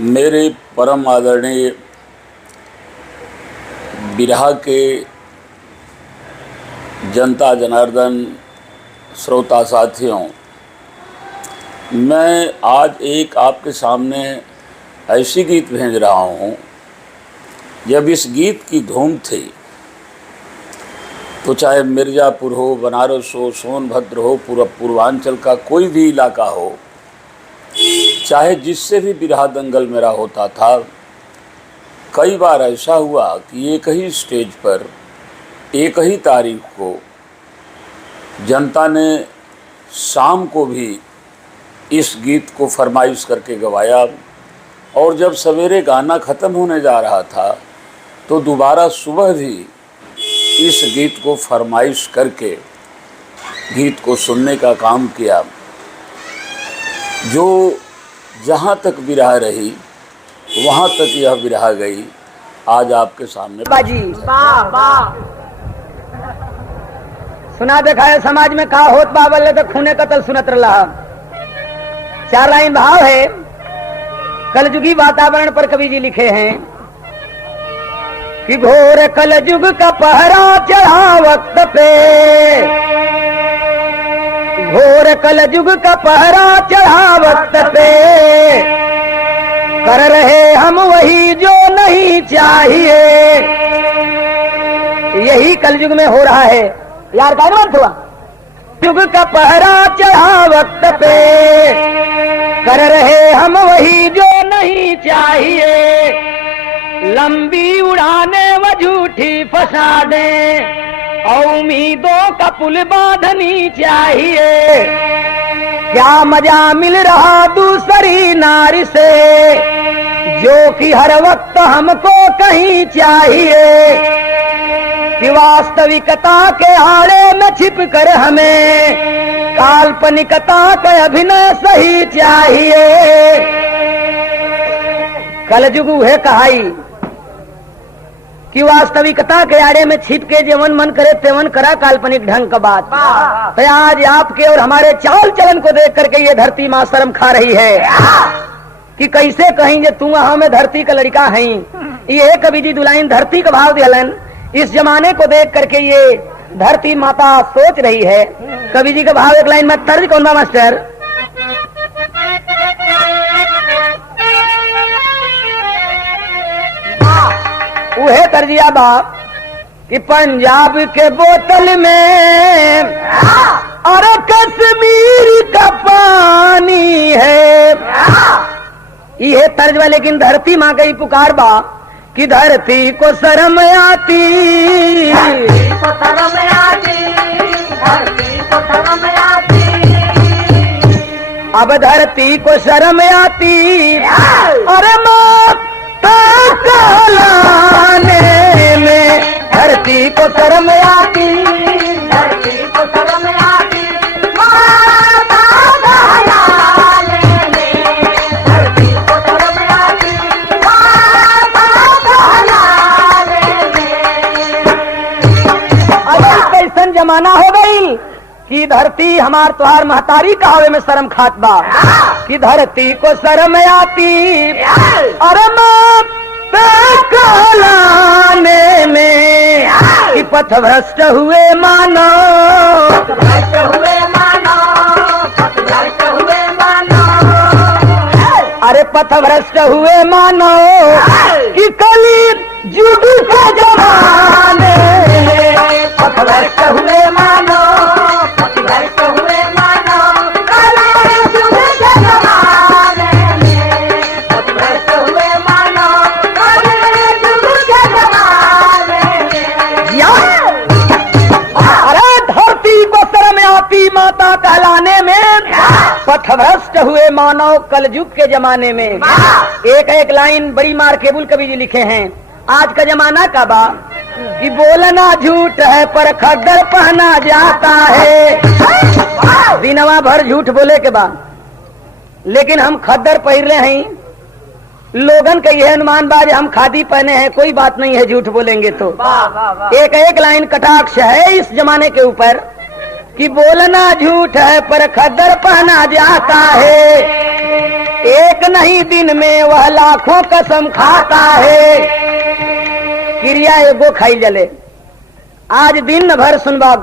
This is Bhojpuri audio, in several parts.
मेरे परम आदरणीय बिरहा के जनता जनार्दन श्रोता साथियों, मैं आज एक आपके सामने ऐसी गीत भेज रहा हूँ। जब इस गीत की धूम थी तो चाहे मिर्ज़ापुर हो, बनारस हो, सोनभद्र हो, पूर्वांचल का कोई भी इलाका हो, चाहे जिससे भी बिरहा दंगल मेरा होता था, कई बार ऐसा हुआ कि एक ही स्टेज पर एक ही तारीख को जनता ने शाम को भी इस गीत को फरमाइश करके गवाया, और जब सवेरे गाना ख़त्म होने जा रहा था तो दोबारा सुबह भी इस गीत को फरमाइश करके गीत को सुनने का काम किया। जो जहाँ तक बिरहा रही वहाँ तक यह बिरहा गई। आज आपके सामने बाजी सुना देखा है समाज में कहा होत बाबल तो खूने कतल सुनत रहा। 4 लाइन भाव है। कलयुगी वातावरण पर कवि जी लिखे हैं कि घोर कलयुग का पहरा चढ़ा वक्त पे, घोर कलयुग का पहरा चढ़ा वक्त पे, कर रहे हम वही जो नहीं चाहिए। यही कलयुग में हो रहा है यार। क्या बात हुआ? युग का पहरा चढ़ा वक्त पे, कर रहे हम वही जो नहीं चाहिए। लंबी उड़ाने व झूठी फसादे और उम्मीदों का पुल बांधनी चाहिए। क्या मजा मिल रहा दूसरी नारी से, जो कि हर वक्त हमको कहीं चाहिए। कि वास्तविकता के आड़े में छिप कर हमें काल्पनिकता का अभिनय सही चाहिए। कलयुग है कहाई कि वास्तविकता के आड़े में छिप के जेवन मन करे तेवन करा काल्पनिक ढंग का बात। तो आज आपके और हमारे चाल चलन को देख करके ये धरती मां शर्म खा रही है कि कैसे कहेंगे तू हमें धरती का लड़का है। ये कवि जी दुलाइन धरती का भाव दिलन। इस जमाने को देख करके ये धरती माता सोच रही है। कवि जी का भाव एक लाइन में तर्ज कौन बा मास्टर? उहे तर्जिया बाप कि पंजाब के बोतल में और कश्मीर का पानी है। ये तर्ज वाले लेकिन धरती माँ का ही पुकार बा कि धरती को शर्म आती, धरती को शर्म आती, धरती को शर्म आती। अब धरती को शर्म आती अरे माता कहलाने में, धरती को शर्म आती, धरती को शर्म आती। माता कहलाने में, धरती को शर्म आती, माता कहलाने में। अब कैसन जमाना हो गई कि धरती हमार तुहार महतारी कहावे में शर्म खात बा कि धरती को शर्म आती अरे माता कहलाने में। कि पथ भ्रष्ट हुए मानो, भ्रष्ट हुए मानो, पथ भ्रष्ट हुए मानो। अरे पथ भ्रष्ट हुए मानो कि कली युग के जमाने में, पथ भ्रष्ट हुए मानो, पथ भ्रष्ट हुए मानो, कली युग के जमाने में, पथ भ्रष्ट हुए मानो, कली युग के जमाने में। अरे धरती को शर्म आती माता कहलाने में, पथ भ्रष्ट हुए मानव कलयुग के जमाने में। एक एक लाइन बड़ी मार केबुल कवि जी लिखे हैं। आज का जमाना का बा कि बोलना झूठ है पर खद्दर पहना जाता है। दिनवा भर झूठ बोले के बाद लेकिन हम खद्दर पहन रहे हैं। लोगन का यह अनुमान बाज हम खादी पहने हैं, कोई बात नहीं है झूठ बोलेंगे तो। एक एक लाइन कटाक्ष है इस जमाने के ऊपर कि बोलना झूठ है पर खद्दर पहना जाता है। एक नहीं दिन में वह लाखों कसम खाता है। क्रिया एगो खाई जले, आज दिन भर सुनबा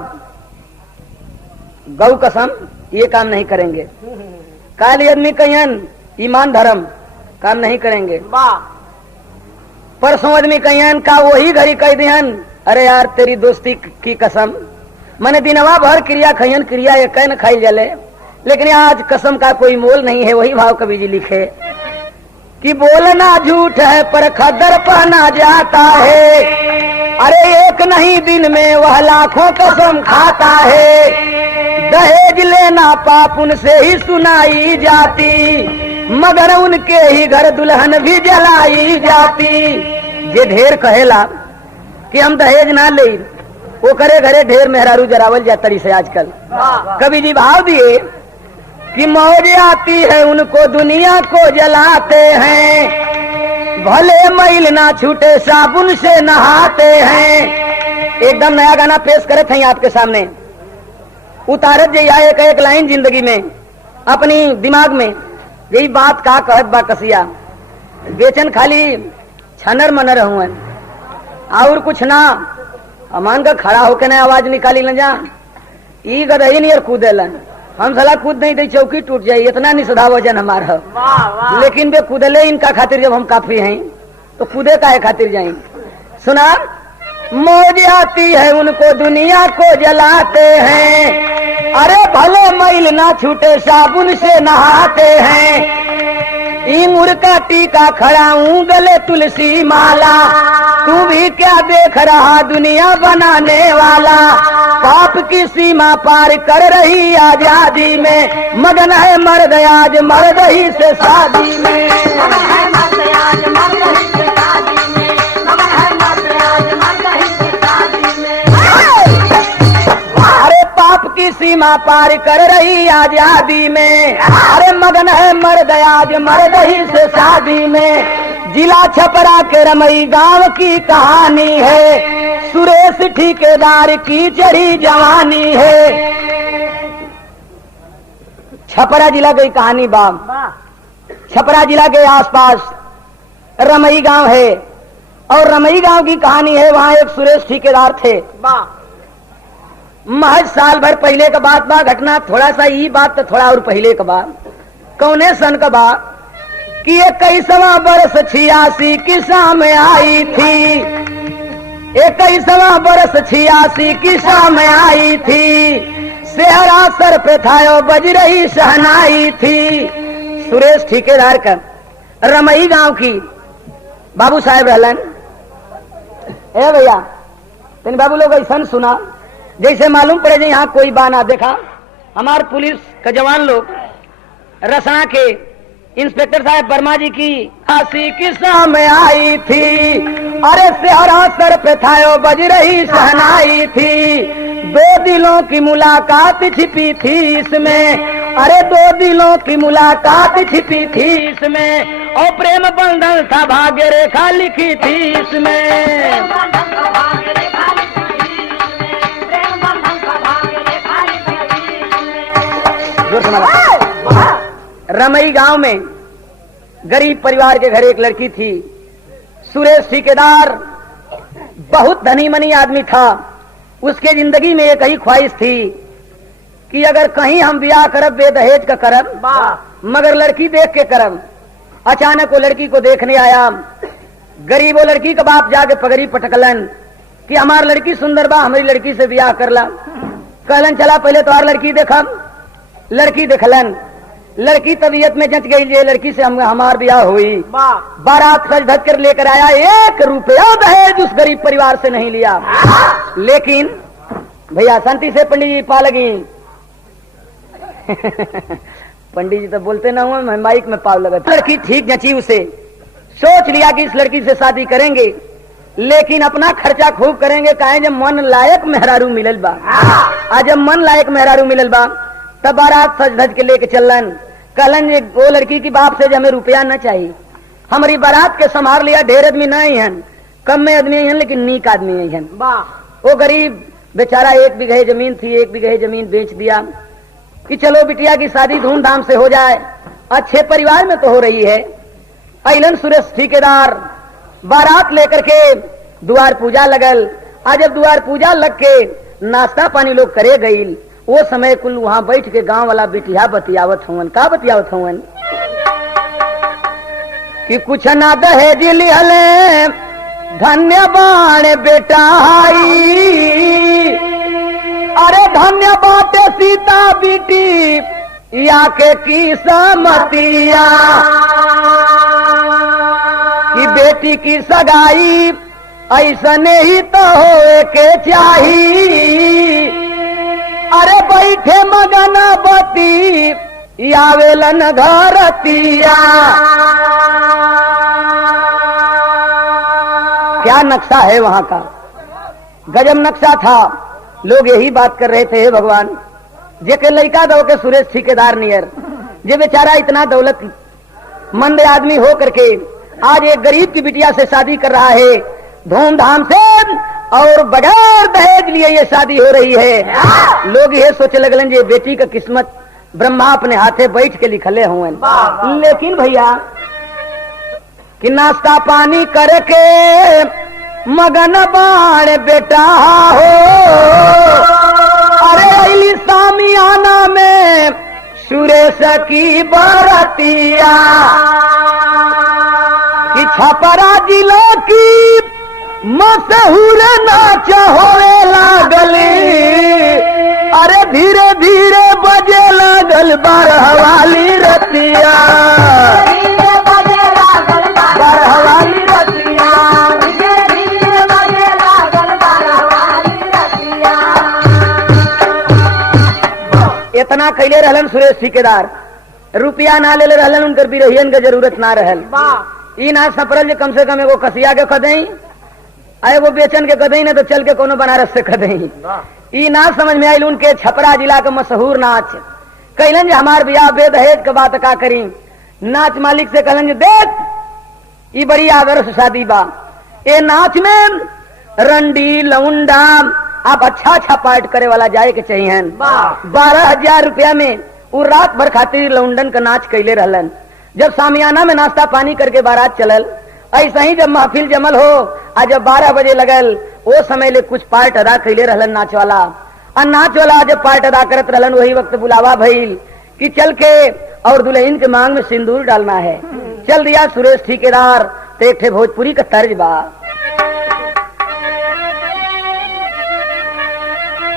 गौ कसम, ये काम नहीं करेंगे। काली आदमी कहियन ईमान धर्म, काम नहीं करेंगे। परसों आदमी कहियन का वही घड़ी कह दिहन, अरे यार तेरी दोस्ती की कसम। मैंने दिनवा भर क्रिया खयन, क्रिया एक न खाई जले, लेकिन आज कसम का कोई मोल नहीं है। वही भाव कवि जी लिखे कि बोलना झूठ है पर खदर पहना जाता है। अरे एक नहीं दिन में वह लाखों कसम खाता है। दहेज लेना पाप उनसे ही सुनाई जाती, मगर उनके ही घर दुल्हन भी जलाई जाती। ये ढेर कहेला कि हम दहेज ना ले, वो करे घरे ढेर मेहरारू जरावल जातरी से आजकल। कवि जी भाव दिए कि मौज आती है उनको दुनिया को जलाते हैं, भले मैल ना छूटे साबुन से नहाते हैं। एकदम नया गाना पेश करे थे आपके सामने, उतारत जइया एक एक लाइन जिंदगी में अपनी दिमाग में, यही बात का कहत बा कसिया। बेचन खाली छनर मनर हुए और कुछ ना, अमान का खड़ा होके ना आवाज निकाली न जा, ई गदही नहीं कूदेलन। हम सला कूद नहीं दे, चौकी टूट जाये, इतना निषधा वजन हमारा। लेकिन वे कूदले इनका खातिर, जब हम काफी हैं तो कूदे का है खातिर जाए। सुना, मौज आती है उनको दुनिया को जलाते हैं, अरे भले मैल ना छूटे साबुन से नहाते हैं। इंगूर का टीका खड़ाऊं गले तुलसी माला, तू भी क्या देख रहा दुनिया बनाने वाला। पाप की सीमा पार कर रही आजादी में, मगन है मर्द आज मर्द ही से शादी में। अरे पाप की सीमा पार कर रही आजादी में, अरे मगन है मर्द आज मर्द ही से शादी में। जिला छपरा के रमई गांव की कहानी है, सुरेश ठेकेदार की चढ़ी जवानी है। छपरा जिला की कहानी बाप, छपरा जिला के आसपास रमई गांव है और रमई गांव की कहानी है। वहां एक सुरेश ठेकेदार थे। महज साल भर पहले का बात बा घटना, थोड़ा सा ये बात तो थोड़ा और पहले का बात। कौने सन का बात कि 21वां बरस 86 की शाम आई थी, 21वां बरस 86 की शाम आई थी। सेहरा सर पे था बज रही शहनाई थी। सुरेश ठेकेदार का रमई गांव की बाबू साहब रहलन। ए भैया तेन बाबू लोग ऐसा सुना जैसे मालूम पड़े जे यहाँ कोई बाना देखा। हमार पुलिस का जवान लोग रसना के इंस्पेक्टर साहब वर्मा जी की 80 की शाम आई थी, अरे सेहरा सर पे था बज रही शहनाई थी। दो दिलों की मुलाकात छिपी थी इसमें, अरे दो दिलों की मुलाकात छिपी थी इसमें, और प्रेम बंधन था भाग्य रेखा लिखी थी इसमें। रमई गांव में गरीब परिवार के घर एक लड़की थी। सुरेश ठेकेदार बहुत धनी मनी आदमी था। उसके जिंदगी में एक ही ख्वाहिश थी कि अगर कहीं हम ब्याह करब बे दहेज का करब, मगर लड़की देख के करब। अचानक वो लड़की को देखने आया। गरीब वो लड़की का बाप जाके पगड़ी पटकलन कि हमार लड़की सुंदर बा, हमारी लड़की से ब्याह करला। कहलन चला पहले तो और लड़की देखब। लड़की देखलन, लड़की तबीयत में जच गई, ये लड़की से हमार ब्याह हुई। बारात सज धज कर लेकर आया, 1 रुपया दहेज उस गरीब परिवार से नहीं लिया। लेकिन भैया शांति से पंडित जी पा लगी। पंडित जी तो बोलते ना हुए, मैं माइक में पाव लगा। लड़की ठीक जची, उसे सोच लिया कि इस लड़की से शादी करेंगे, लेकिन अपना खर्चा खूब करेंगे। काहे जब मन लायक मेहरारू मिलल बा, आज जब मन लायक मेहरारू मिलल बा तब बारात सज धज के लेके चलन। कहलन वो लड़की की बाप से हमें रुपया न चाहिए, हमारी बारात के संभार लिया। ढेर आदमी नहीं है, कम में आदमी है, लेकिन नीक आदमी है। वो गरीब बेचारा 1 बीघे जमीन थी, 1 बीघे जमीन बेच दिया कि चलो बिटिया की शादी धूमधाम से हो जाए। अच्छे परिवार में तो हो रही है। अइलन सुरेश ठेकेदार बारात लेकर के द्वार पूजा लगल। आज जब द्वार पूजा लग के नाश्ता पानी लोग करे गईल, वो समय कुल वहां बैठ के गांव वाला बिटिया बतियावत हुवन। का बतियावत हुवन कि कुछ ना दहेज लिहले धन्य बाण बेटाई, अरे धन्य बाटे सीता बेटी या के की समतिया, कि बेटी की सगाई ऐसने ही तो होए के चाहिए। अरे बैठे मगन बती आवेलन घरतिया। क्या नक्शा है वहां का, गजब नक्शा था। लोग यही बात कर रहे थे, हे भगवान जेके लड़का दो के सुरेश ठेकेदार नियर, जे बेचारा इतना दौलत मंद आदमी हो करके आज एक गरीब की बिटिया से शादी कर रहा है धूमधाम से, और बगैर दहेज लिए ये शादी हो रही है। लोग ये सोचे लगलन जे बेटी का किस्मत ब्रह्मा अपने हाथे बैठ के लिखले हुए। लेकिन भैया कि नाश्ता पानी करके मगन बाण बेटा हो, अरे अली सामियाना में सुरेश की बरतिया, कि छपरा जिला की मशहूर नाच होवे लागली। अरे धीरे धीरे बजे लागल बारह वाली रतिया, बारह वाली रतिया, धीरे धीरे बजे लागल बारह वाली रतिया। इतना कैले रहलन सुरेश ठेकेदार, रुपया ना ले रहलन, उनकर बिरहियन के जरूरत ना रहल। ई ना सपरल जे कम से कम एगो कसिया के खदई, एगो बेचन के कदई, न तो चल के कोनो बनारस से कदई। ई ना समझ में आयल उनके छपरा जिला का मशहूर नाच। कहलन जे हमार बियाह बेदहेज के बात का करी। नाच मालिक से कहलन जे देख ई बड़ी आदर्श शादी बा, ए नाच में रंडी लौंडा आप अच्छा पार्ट करे वाला जाए के चाहिए। 12,000 रुपया में वो रात भर खातिर लौंडन का नाच कैले रहलन। जब सामियाना में नाश्ता पानी करके बारात चलल, ऐसा ही जब महफिल जमल हो, आज जब 12 बजे लगल, वो समय ले कुछ पार्ट अदा कैले रहलन नाच वाला। और नाच वाला जब पार्ट अदा करत रहलन, वही वक्त बुलावा भइल कि चल के और दुल्हन के मांग में सिंदूर डालना है। चल दिया सुरेश ठेकेदार। तो एक ठे भोजपुरी का तर्ज बा,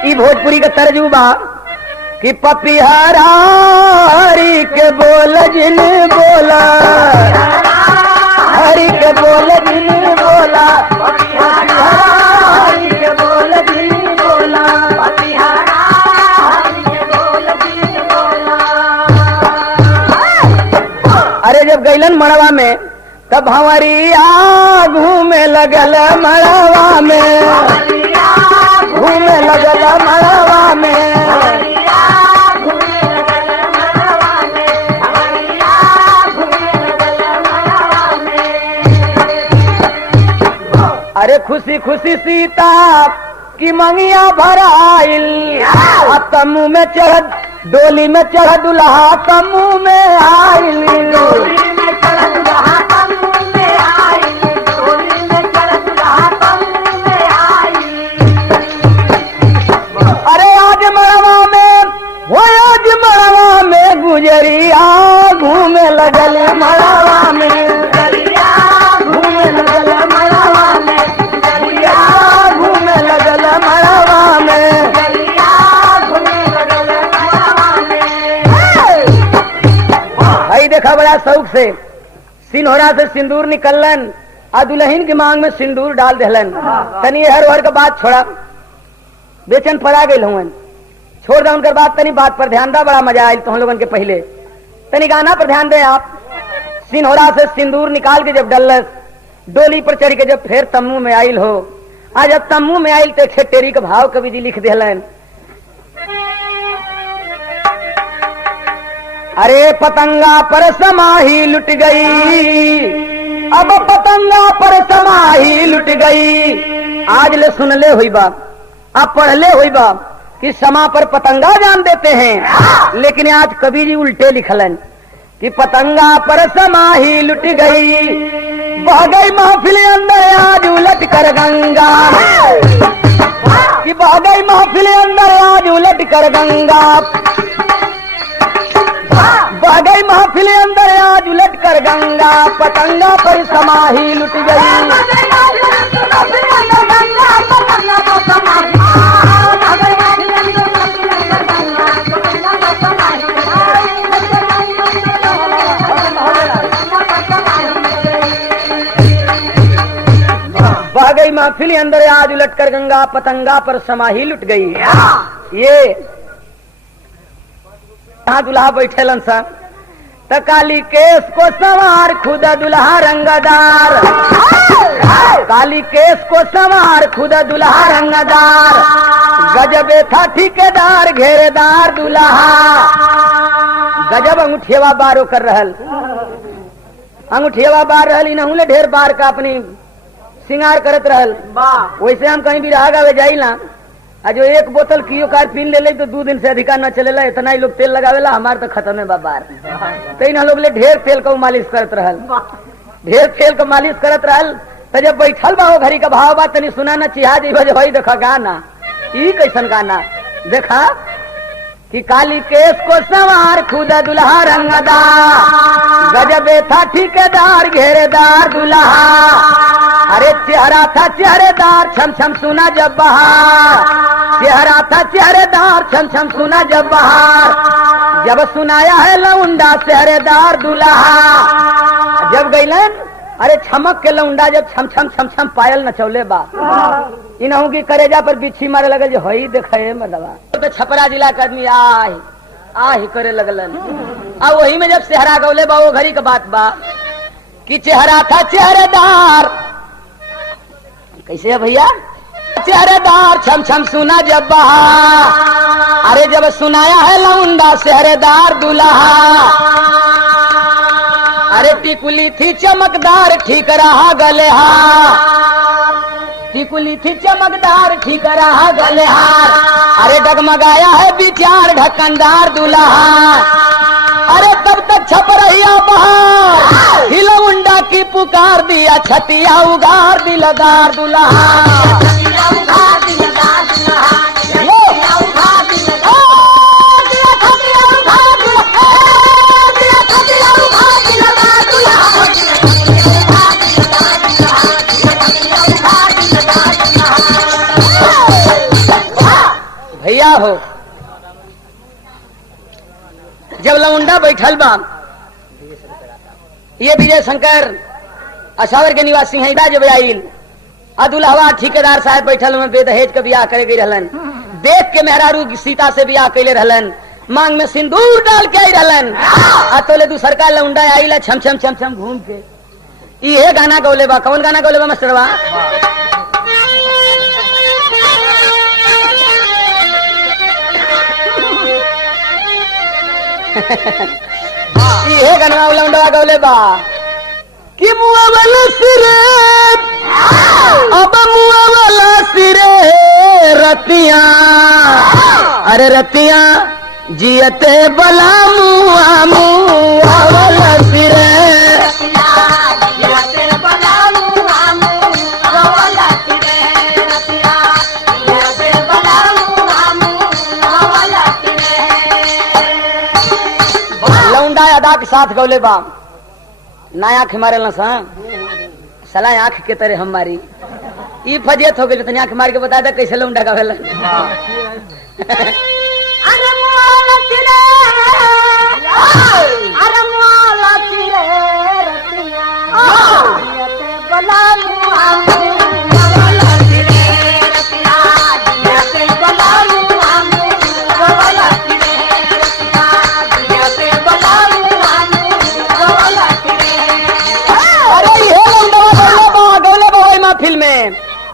ई भोजपुरी का तर्ज बा कि पपिहरा हरि के बोल जिन बोला, हरि के बोल जिन बोला, हरि के बोल जिन बोला, हरि के बोल जिन बोला। अरे जब गैलन मड़वा में तब हमारिया घूमे लगल मड़वा में, घूमे लगल मड़वा में, अरे खुशी खुशी सीता की मंगिया भराइल, तम्मू में चढ़ डोली में चढ़ दुल्हा तम्मू में आइल, डोली में चढ़ दुल्हा तम्मू में आइल, डोली में चढ़ दुल्हा तम्मू में आइल। अरे आज मड़वा में वो आज मड़वा में गुजरिया घूमे लगल मड़वा में, घूमे लगल मड़वा में, घूमे लगल मड़वा में, भाई देखा बड़ा शौक से सिन्होरा से सिंदूर निकलन और दुल्हन की मांग में सिंदूर डाल देलन। तनी हर का बात छोड़ा, बेचन पड़ा गई हूँ, छोड़ दे उनकर बात, तनी बात पर ध्यान दा, बड़ा मजा आयल तो हम लोगन के पहले। तनी गाना पर ध्यान दे आप। सिन्होरा से सिंदूर निकाल के जब डलस, डोली पर चढ़ के जब फिर तम्मू में आयल हो, आज जब तम्मू में आयल तो टेरी का भाव कवि जी लिख दिलन। अरे पतंगा पर समाही लुट गई, अब पतंगा पर समाही लुट गई। आज ले सुन ले हुई बा, अब पढ़ ले हुई बा कि समा पर पतंगा जान देते हैं, लेकिन आज कवि जी उल्टे लिखलन कि पतंगा पर समाही लुट गई, बह गई महफिल अंदर आज उलट कर गंगा, कि बह गई महफिल अंदर आज उलट कर गंगा, बह गई महफिल अंदर आज उलट कर गंगा, पतंगा पर समाही लुट गई। बह गई महफिल अंदर आज उलट कर गंगा, पतंगा पर समाही लुट गई। ये दुल्हा बैठेलन सन त काली केस को संवार खुद दुल्हा रंगदार, काली केस को संवार खुद दुल्हा रंगदार, गजबे था ठेकेदार घेरेदार दुल्हा, गजब अंगूठिया बारो कर रहल, अंगूठिया बार रहल, इनहू ले ढेर बार का अपनी सिंगार करत रहल। वैसे हम कहीं भी रहा गावे जाई ना, जो एक बोतल कियो कार पीन ले तो 2 दिन से अधिका न चलेला, इतना ही लोग तेल लगावेला, हमार तो खत्म है बाबार। तो इन लोग ले ढेर तेल का मालिश करत रहल, ढेर तेल का मालिश करत रहल। तो जब बैठल बा वो घड़ी का भाव बात तनी सुना न चिहा जी देखा गाना, ई कैसन गाना देखा कि काली केस को संवार खुद दुल्हा रंगदार, गजबे था ठेकेदार घेरेदार दुल्हा, अरे चेहरा था चेहरेदार छम छम सुना जब बहार, चेहरा था चेहरेदार छम छम सुना जब बहार, जब सुनाया है लौंडा चेहरेदार दुल्हा, जब गईलन अरे छमक के लौंडा जब छम छम छम छम पायल नचौले बा, इनहू की करेजा पर बिच्छी मारे लगल जो हई देखे मर्दवा, तो छपरा जिला का आदमी आही करे लगलन। आ वही में जब सेहरा गौले बा वो घड़ी का बात बा कि चेहरा था चेहरेदार, कैसे है भैया, चेहरेदार छम छम सुना जब बहा, अरे जब सुनाया है लौंडा चेहरेदार दुल्हा, अरे टिकुली थी चमकदार ठीक रहा गले हार, टिकुली थी चमकदार ठीक रहा गले हार, अरे डगमगाया है विचार ढक्कनदार दुल्हा, अरे तब तक छप रहिया बहार, हिलौंडा की पुकार दिया छतिया उगार दिलदार दुल्हा, भैया हो। जब लौंडा बैठल बा, ये विजय शंकर असावर के निवासी हैं, जब आइल दुल्हवा ठेकेदार साहब बैठल में बेदहेज के बियाह करे गई रहलन, देख के मेहरारू सीता से बियाह कैले रहलन, मांग में सिंदूर डाल के आई रहलन, तोले दूसर का लौंडा आइला छम छम छम छम घूम के ये गाना गौले बा। कौन गाना गौले बा मास्टरवा? ये गाना लौंडा गौले बा कि मुआ वाला सिरे अब मुआ वाला सिरे रतिया, अरे रतिया जियते बला मुआ मुआ वाला सिरे, लौंडा अदा के साथ गौले बा ना आंख मारे ला सला आंख के तरह हमारी ई फजियत हो गई, तनी आंख मार के बता दे कैसे लौंडा गावेला।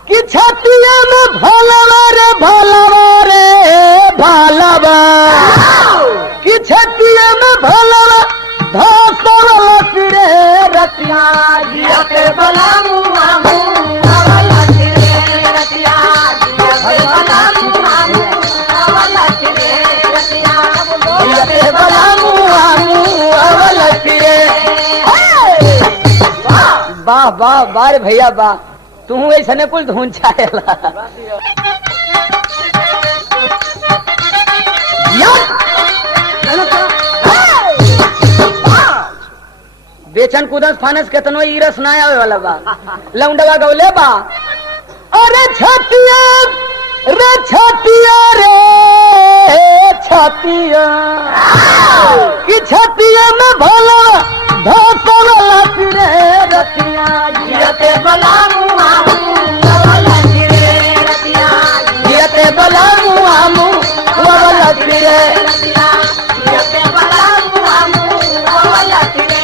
कि छतिया में भलवा रे भलवा रे भलवा, कि छतिया में भलवा धसवा सिरे रतिया जियते बला मुआ मुआ वाला सिरे रतिया जियते बला मुआ मुआ वाला सिरे रतिया जियते बला मुआ मुआ वाला वाह वाह वाह रे भैया वाह, तू ऐसा कुल धुन छाएला। बेचन कूदस फानस केतनो ई रस ना आवे वाला बा। लौंडवा गौले बा, अरे छतिया रे छतिया रे छतिया कि छतिया में भला धोसला रे रतिया जियते बला मुआमू वला रे रतिया जियते बला मुआमू वला रे रतिया जियते बला मुआमू वला रे।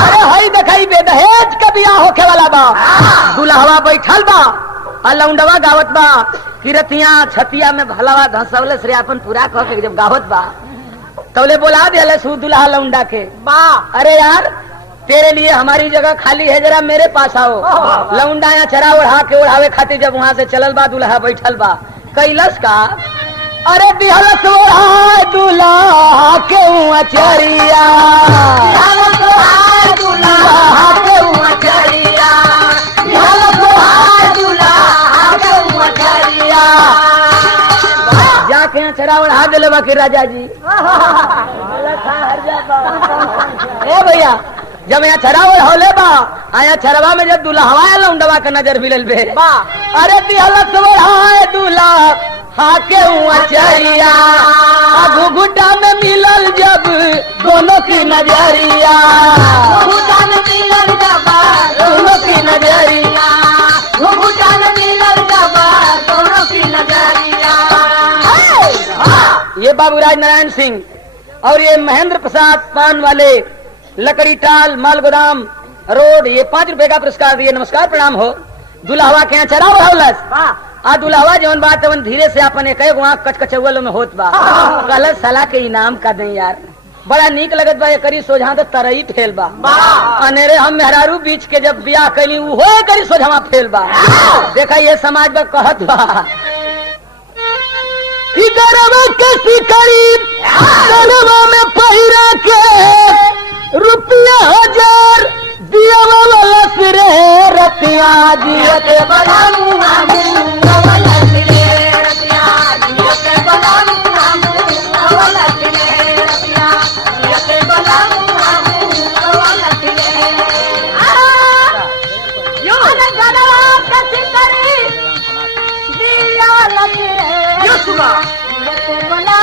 अरे हई देखाई बेदहेज का बियाह होखे वाला बा, दुल्हवा बैठल बा आ लौंडवा गावत बा किरतिया छतिया में भलावा धसवले से अपन पूरा कह के जब गावत बा तौले बोला देले सु दुल्हा लौंडा के बा, अरे यार तेरे लिए हमारी जगह खाली है, जरा मेरे पास आओ। लौंडा यहाँ चरा ओढ़ा के ओढ़ावे खातिर जब वहां से चलल बा दुल्हा बैठल बा कैलस का, अरे बिहलस ओढ़ा दुल्हा के अचरिया दुल्हा के अचरिया जाके यहाँ चरा ओढ़ा दिले बाकी राजा जी। ए भैया जब यहाँ चरा ओढ़ौले बा आया चरवा में जब दुल्हवा लौंडवा के नजर मिलल बे बा, अरे दिहलस ओढ़ाए दुल्हा हाके अचरिया घुघुटा में मिलल जब दोनों की नजरिया घुघुटा में मिलल जब दोनों की नजरिया घुघुटा में मिलल जब दोनों की नजरिया। ये बाबूराज नारायण सिंह और ये महेंद्र प्रसाद पान वाले लकड़ी टाल माल गोदाम रोड ये 5 रुपए का पुरस्कार दिए। नमस्कार प्रणाम हो। दुल्हवा के यहाँ चरा ओढ़ौलस आ दुल्हवा जवन बात तवन धीरे से अपन एक आंख कचकचौल में होत बा, कहल साला के इनाम का दें यार, बड़ा नीक लगत बा, एकरी सोझा तो तरई फेल बा। अनेरे हम मेहरारू बीच के जब बियाह कैली वो एकरी सोझा फेल बा। देखा ये समाज में कहत बा कि गरबा कैसी करीब गरबा में पहिरा के रुपया 1000 दिया वाला सिरे रतिया जियते बड़ा वाला सिरे रतिया जियते बड़ा वाला सिरे रतिया जियते बड़ा वाला सिरे। यो ना गरबा कैसी करीब दिया वाला सिरे यो सुना जियते बड़ा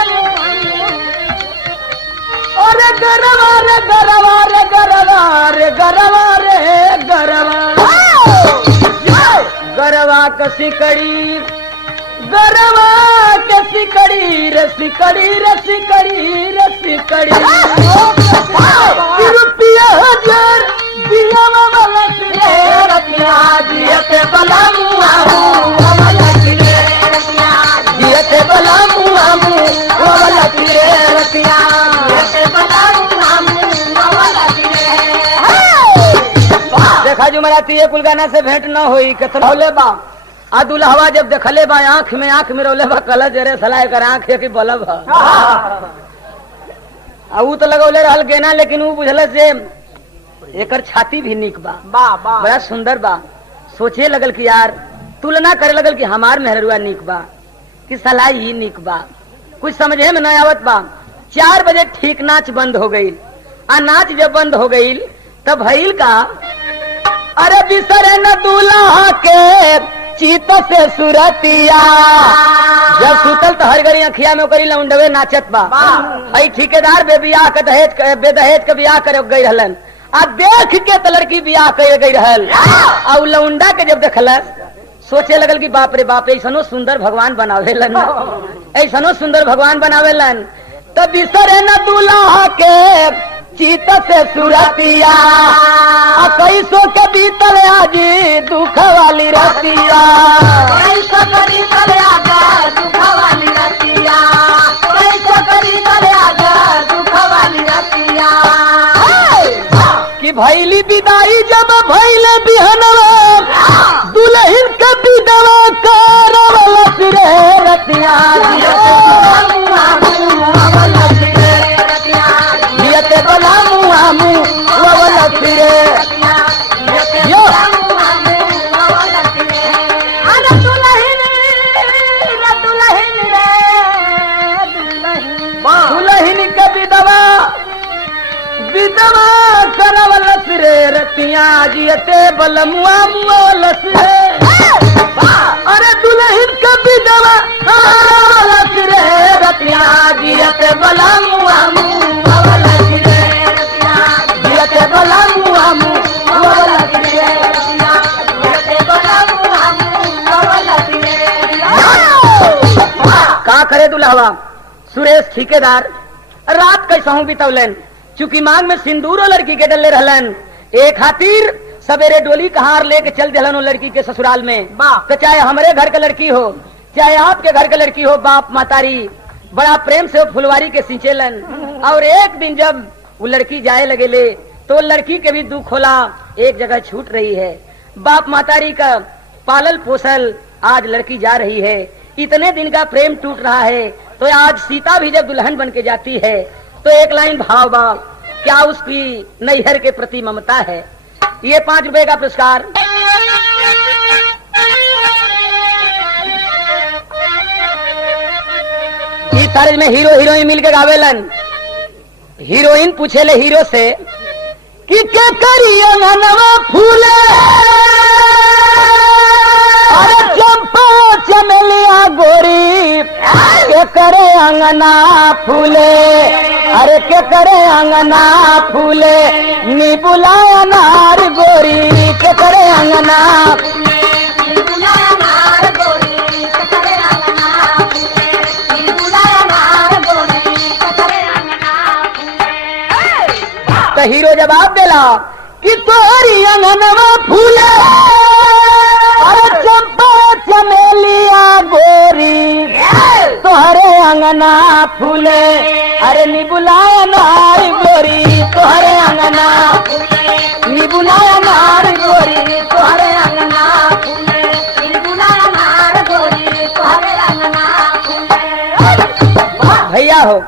अरे गरवा रे गरवा रे गरवा रे गरवा रे गरवा गरवा कसी कड़ी गरवा कसी कड़ी रसी कड़ी रसी कड़ी रसी कड़ी रुपया 1000 दिया वाला सिरे रतिया जियते बला वाला सिरे रतिया जियते बला वाला सिरे रतिया देखा जो मराती है कुल गाना से भेंट न हुई कितना होले बा आ दुल्हवा जब देखले बा आंख में रोले बा कल जरे सलाह कर आंख है कि बलब आ ऊ तो लगौले रहल गेना, लेकिन ऊ बुझल से एकर छाती भी निक बा बड़ा सुंदर बा। सोचे लगल कि यार तुलना करे लगल कि हमार मेहरुआ निक बा कि सलाह ही निक बा, कुछ समझे में न आवत बा। 4 बजे ठीक नाच बंद हो गई आ नाच जब बंद हो गई तब भइल का, अरे बिसरे न दूल्हा के चीत से सुरतिया जब सुतल तो हर घड़ी अखिया में ओकरी लौंडवे नाचत बा। भाई ठेकेदार बेदहेज के बियाह करे गई रहलन आ देख के तो लड़की बियाह करे गई रहल आ लौंडा के जब देखलस सोचे लगल कि बाप रे बाप ऐसनो सुंदर भगवान बनावेलन, ऐसनो सुंदर भगवान बनावेलन। तो बिसरे न दूल्हा के चीत से सुरतिया कैसो के बीतल आज दुख वाली रतिया कैसो के बीतल आज दुख वाली रतिया कैसो के बीतल आज दुख वाली रतिया कि भैली विदाई जब भैले बिहनवा दुल्हन के विधवा करवला सिरे रतिया जियते बला मुआ मुआ वाला फिरे बिनवा करवलस रे रतिया जियते बलमुआ मुआवलस रे अरे दुल्हन का बिनवा करवलस रे रतिया जियते बलमुआ मुआवलस रे जियते बलमुआ मुआवलस रे जियते बलमुआ मुआवलस रे। का करे दुल्हवा सुरेश ठेकेदार रात कैसा हूँ बितौलन चूंकि मांग में सिंदूर और लड़की के डले रहलन एक खातिर सवेरे डोली कहार लेके चल दिलन वो लड़की के ससुराल में तो चाहे हमारे घर का लड़की हो चाहे आपके घर का लड़की हो बाप मातारी बड़ा प्रेम से वो फुलवारी के सिंचेलन और एक दिन जब वो लड़की जाए लगे ले तो लड़की के भी दुख होला एक जगह छूट रही है बाप मातारी का पालल पोसल आज लड़की जा रही है इतने दिन का प्रेम टूट रहा है तो आज सीता भी जब दुल्हन बन के जाती है तो एक लाइन भाव बा क्या उसकी नैहर के प्रति ममता है। ये 5 रुपए का पुरस्कार। इस तरह में हीरो हीरोइन मिलकर गावेलन हीरोइन पूछे ले हीरो से कि क्या करिए नवा फूले अरे चंपा चमेलिया गोरी के करे अंगना फूले अरे के करे अंगना फूले नी बुलाया नार गोरी के करे अंगना तो हीरो जवाब दिला कि तोरी अंगनवा फूले अरे चंपा चमेलिया गोरी तोहरे अंगना फूले अरे निबुलाया नार गोरी तोहरे अंगना निबुलाया नार गोरी तोहरे अंगना फूले निबुलाया नार गोरी तोहरे अंगना फूले। भैया हो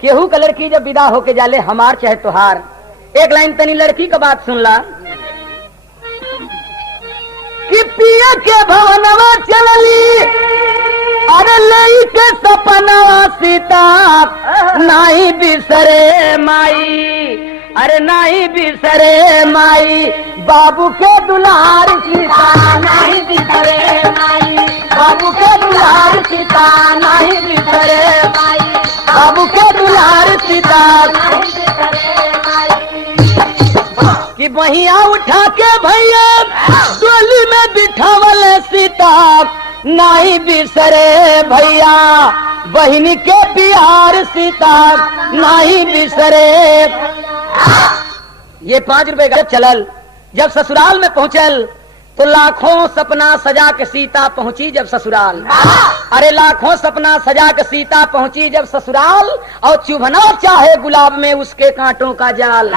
केहू का लड़की जब विदा होके जाले हमार चाहे तोहार एक लाइन तनी लड़की का बात सुन ला कि पिया के भवनवा चलली अरे लई के सपना सीता नाही बिसरे माई अरे नाही बिसरे माई बाबू के दुलार सीता नाही बिसरे माई बाबू के दुलार सीता नाही बिसरे माई बाबू के दुलार सीता नाही बिसरे माई कि बहिया उठा के भैया डोली में बिठावल सीता नहीं बिसरे भैया बहिनी के प्यार सीता नहीं बिसरे। ये 5 रुपए का चलल जब ससुराल में पहुंचल तो लाखों सपना सजा के सीता पहुंची जब ससुराल अरे लाखों सपना सजा के सीता पहुंची जब ससुराल और चुभना चाहे गुलाब में उसके कांटों का जाल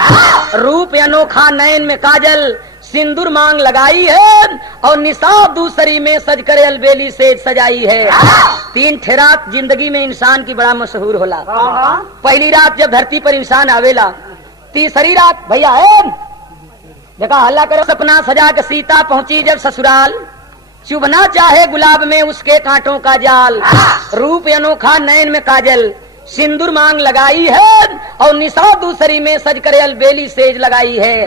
रूप अनोखा नयन में काजल सिंदूर मांग लगाई है और निसाब दूसरी में सज करे अलबेली से सजाई है। 3 ठेरात जिंदगी में इंसान की बड़ा मशहूर होला पहली रात जब धरती पर इंसान आवेला तीसरी रात भैया है देखा हल्ला करो सपना सजा के सीता पहुंची जब ससुराल चुभना चाहे गुलाब में उसके कांटों का जाल रूप अनोखा नयन में काजल सिंदूर मांग लगाई है और निशा दूसरी में सज करे अलबेली सेज लगाई है।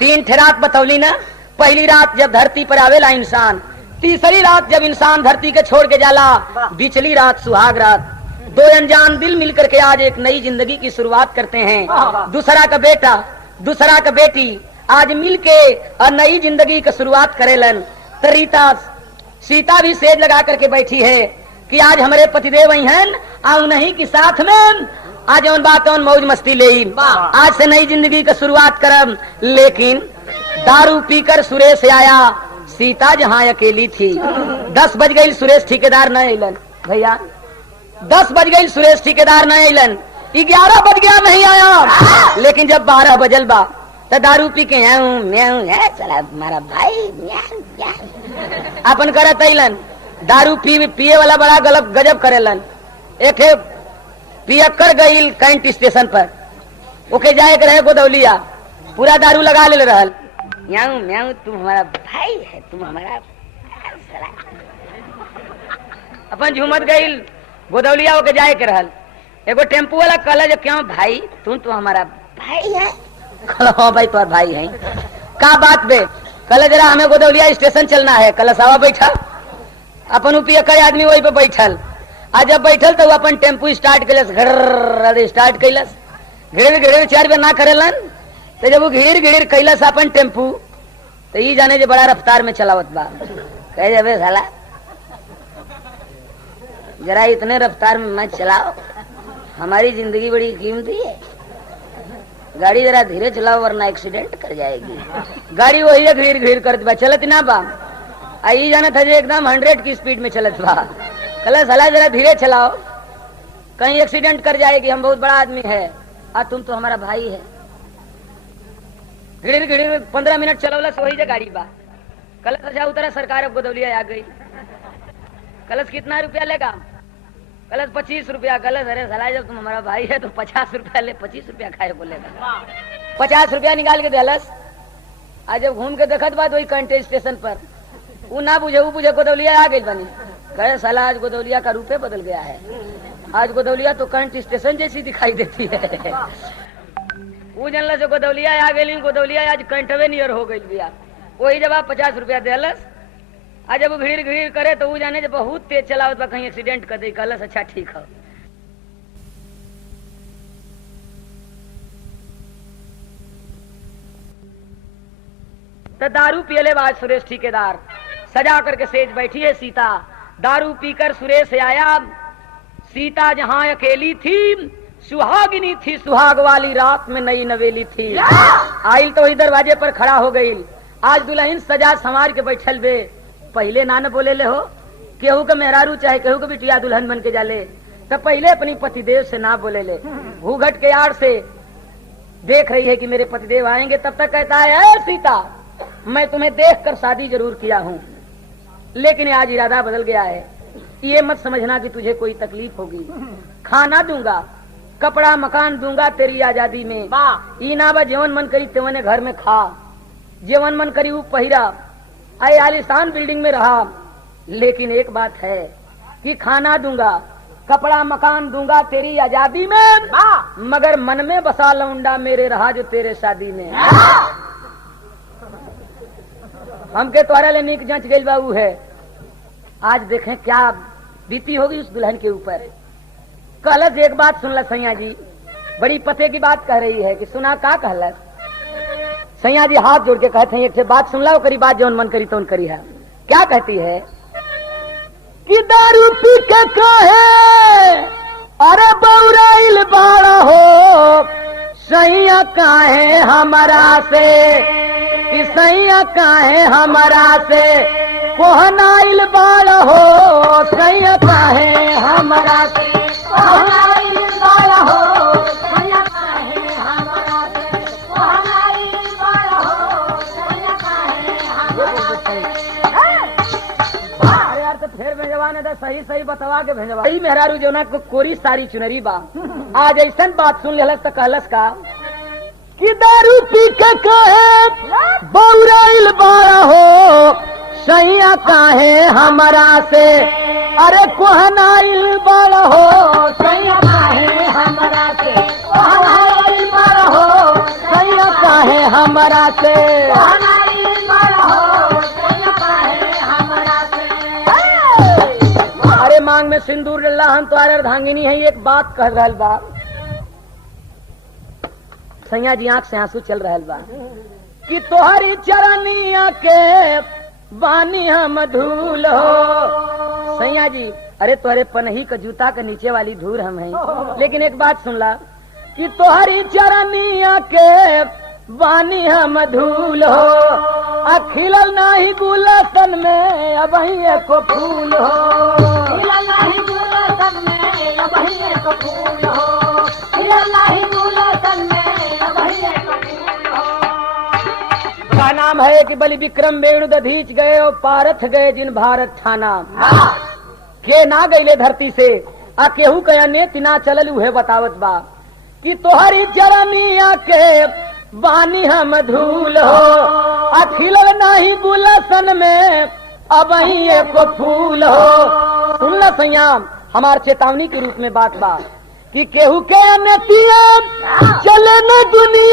3 ठेरात बतौली ना पहली रात जब धरती पर आवेला इंसान तीसरी रात जब इंसान धरती के छोड़ के जाला बिचली रात सुहाग रात 2 अनजान दिल मिलकर के आज एक नई जिंदगी की शुरुआत करते हैं। दूसरा का बेटा दूसरा का बेटी आज मिल के और नई जिंदगी की शुरुआत करेलन। तरीता सीता भी सेज लगा करके बैठी है कि आज हमारे पतिदेव हैं और नहीं कि साथ में आज उन बात मौज मस्ती ले आज से नई जिंदगी की शुरुआत करम। लेकिन दारू पीकर सुरेश आया सीता जहाँ अकेली थी 10 बज गई सुरेश ठेकेदार न अलन भैया 10 बज गई सुरेश ठेकेदार न अलन 11 बज गया नहीं आया। लेकिन जब 12 बजल बा तो दारू पी के हमारा भाई अपन करत अलन दारू पिए वाला बड़ा गलत गजब करेलन। एक पियक्कर गईल कैंट स्टेशन पर ओके जाए के रहे गोदौलिया पूरा दारू लगा ले रहल म्याऊ म्याऊ तुम हमारा भाई है तुम हमारा अपन झूमत गईल गोदौलिया ओके जाए के रहल एगो टेम्पू वाला कहला जो क्यों भाई तुम तो हमारा भाई है? हाँ भाई तो भाई है। का बात बे? कल जरा हमें गोदौलिया स्टेशन चलना है। कल सावा बैठा अपन उपी कई आदमी वही पे बैठल। आज जब बैठल तो अपन टेम्पू स्टार्ट कैलस, घर स्टार्ट कैलस, घिड़ 4 बेर ना करेलन। तो जब वो घिड़ कैलस अपन टेम्पू, तो ये जाने जो बड़ा रफ्तार में चलावत बा। कह जाबे साला जरा इतने रफ्तार में मत चलाओ, हमारी जिंदगी बड़ी कीमती है। गाड़ी जरा धीरे चलाओ वरना एक्सीडेंट कर जाएगी। गाड़ी वही घिड़ करत बा, चलत ना बा। आई जाना था जो एकदम 100 की स्पीड में चलत बा। कल साला जरा धीरे चलाओ, कहीं एक्सीडेंट कर जाएगी। हम बहुत बड़ा आदमी है और तुम तो हमारा भाई है। घिड़ 15 मिनट चलौला वही जगह गाड़ी बा। कलश अच्छा उतरा, सरकार अब गोदौलिया आ गई। कलश कितना रुपया लेगा? कलश 25 रुपया। कलश अरे साला जब तुम हमारा भाई है तो 50 रुपया ले, 25 रुपया खाए बोलेगा। 50 रुपया निकाल के दलस। आज जब घूम के देखत बात वही कंटे स्टेशन पर, वो ना बुझे, वो बुझे गोदौलिया आ गई बनी। कहे साला आज गोदौलिया का रूपे बदल गया है। आज गोदौलिया तो कंट स्टेशन जैसी दिखाई देती है। वो जनला से गोदौलिया आ गई, गोदौलिया आज कंटवे नियर हो गई भैया। वही जब आप 50 रुपया देलस। आज जब घिड़ करे तो वो जाने जब बहुत तेज चलावत बा, कहीं एक्सीडेंट कर दे। कहलस अच्छा ठीक है। तो दारू पियले बाद सुरेश ठेकेदार सजा करके सेज बैठी है सीता। दारू पीकर सुरेश आया। सीता जहां अकेली थी, सुहागिनी थी, सुहाग वाली रात में नई नवेली थी। आइल तो वही दरवाजे पर खड़ा हो गई। आज दुल्हन सजा संवार के बैठल बे। पहले ना न बोले ले हो, केहू के मेहरारू चाहे केहू के बिटिया दुल्हन बन के जाले, तो पहले अपनी पतिदेव से ना बोले ले। भूघट के आड़ से देख रही है कि मेरे पतिदेव आएंगे, तब तक कहता है सीता मैं तुम्हें देखकर शादी जरूर किया हूँ, लेकिन आज इरादा बदल गया है। ये मत समझना कि तुझे कोई तकलीफ होगी। खाना दूंगा, कपड़ा मकान दूंगा तेरी आजादी में। ई ना बा जेवन मन करी तेवने घर में खा, जेवन मन करी वो पहिरा, आए आलिशान बिल्डिंग में रहा। लेकिन एक बात है कि खाना दूंगा, कपड़ा मकान दूंगा तेरी आजादी में, मगर मन में बसा लौंडा मेरे रहा जो तेरे शादी में। हमके तोहरा ले नीक जंच गई बाबू है। आज देखें क्या बीती होगी उस दुल्हन के ऊपर। कहलस एक बात सुन ल सैया जी, बड़ी पते की बात कह रही है कि सुना का कहलस। सैया जी हाथ जोड़ के कहते हैं एक से बात सुन लो, करी बात जौन मन करी तो करी है। क्या कहती है कि दारू पी के कहे अरे बौराइल बाड़ा हो, सैया काहे हमारा से, कि सैया काहे हमारा से कोहनाइल बाड़ा हो, सैया काहे हमारा से कोहनाइल बाड़ा हो, सैया काहे हमारा से कोहनाइल बाड़ा हो, सैया काहे हमारा से। अरे यार तो फिर भेजवा ने तो सही सही बतवा के भेजवा। सही मेहरारू जो ना को कोरी सारी चुनरी बा। आज ऐसा बात सुन लेलस तो कहलस का कि दारू पी के कहे बौराइल बाड़ा हो, सैया काहे हमारा से अरे कोहनाइल बाड़ा हो, सैया काहे हमारा से कोहनाइल बाड़ा हो, सैया काहे हमारा से कोहनाइल बाड़ा हो, सैया काहे हमारा से। अरे मांग में सिंदूर डल्ला हम तो अर्धांगिनी है, एक बात कह रहल बा। सैया जी आंख से आंसू चल रहल बा कि तोहरी चरनिया के बानी हम धूल हो। सैया जी अरे तोहरे पनही का जूता के नीचे वाली धूल हम हैं। लेकिन एक बात सुन ला कि तोहरी चरनिया के बानी हम धूल हो, अखिलल नाही गुलशन में अब एको फूल हो, खिलल नाही गुलशन में अब एको फूल हो, खिलल नाही गुलशन में का नाम है कि बलि विक्रम वेणु दधीच गए और पारथ गए जिन भारत थाना। के ना गईले धरती से आ केहू कया नेति ना चलल उहे बतावत बा कि तोहरी चरनिया के बानी हम धूल हो, अखिलल नाही गुलशन में अब एको फूल हो। सुन ल सैया हमार चेतावनी के रूप में बात बा कि केहू के नेतिया चले न दुनिया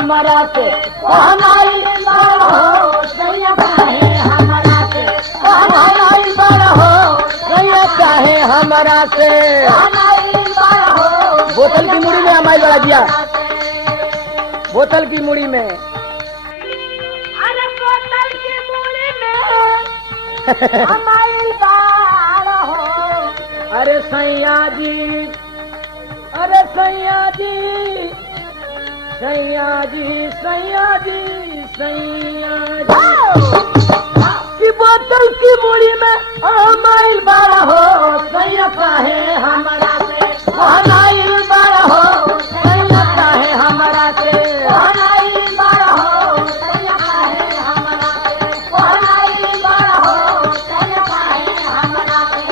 हमरा से कहनाई बड़ हो सैया काहे हमरा से कहनाई बड़ हो सैया काहे हमरा से कहनाई बड़ हो। बोतल की मुड़ी में हमारी बड़ा दिया, बोतल की मुड़ी में, अरे बोतल की मुड़ी में हमारी बाड़ हो। अरे सैया जी, अरे सैया जी, सैया जी, सैया जी, सैया जी की बोतल की मुड़ी में हमारी बाड़ हो सैया काहे हमरा से कहनाई बड़ हो सैया काहे हमरा से कहनाई बड़ हो सैया काहे हमरा से कहनाई बड़ हो सैया काहे हमरा से।